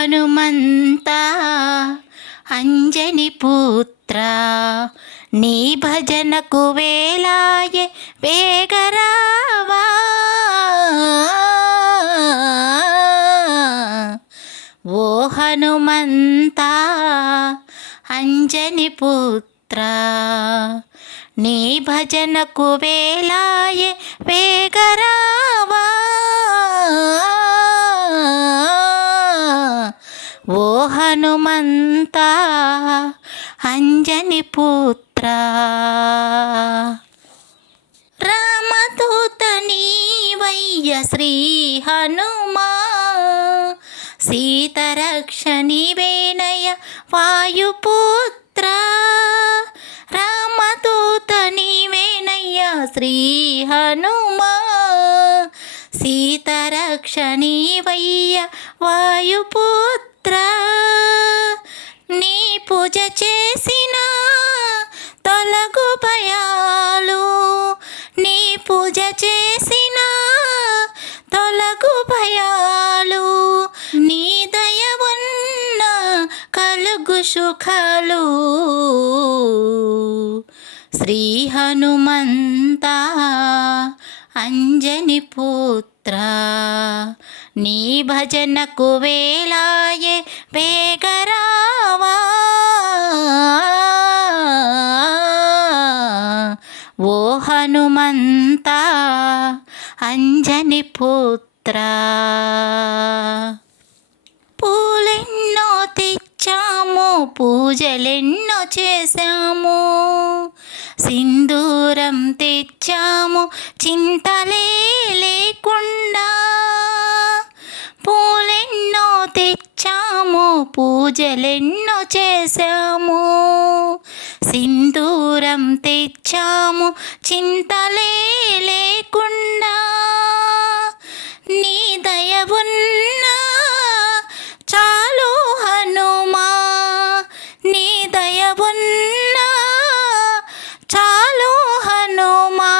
హనుమంత అంజని పుత్ర నీ భజనకు వేలాయే వేగరావా. ఓ హనుమంత అంజని పుత్ర నీ భజనకు వేలాయే వేగరావా. ఓ హనుమంత అంజని పుత్ర రామదూత నీవయ్య శ్రీ హనుమా సీతరక్షణి వేనయ వాయుపుత్ర. రామదూత నీవేనయ్య శ్రీ హనుమా సీతరక్షణి వయ్య వాయుపుత్ర. నీ పూజ చేసిన తొలగు భయాలు, నీ పూజ చేసిన తొలగు భయాలు, నీ దయ ఉన్న కలుగు సుఖాలు. శ్రీ హనుమంత అంజని పుత్ర నీ భజనకు వేలాయే వేగరావా. ఓ హనుమంత అంజని పుత్ర పూలెన్నో తెచ్చాము, పూజలెన్నో చేశాము, సింధూరం తెచ్చాము చింతలే లేకుండా. పూలెన్నో తెచ్చాము, పూజలెన్నో చేశాము, సింధూరం తెచ్చాము చింతలే లేకుండా. నీ దయ ఉన్నా చాలు హనుమా, నీ దయ ఉన్నా చాలు హనుమా.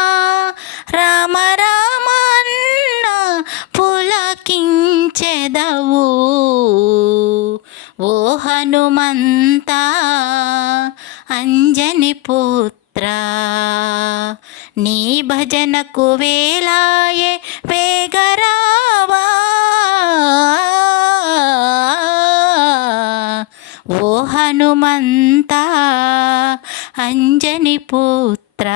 రామ రామన్న పులకించెదవు. ఓ హనుమంత అంజని పుత్ర నీ భజనకు వేలాయే వేగరావా. ఓ హనుమంత అంజని పుత్ర.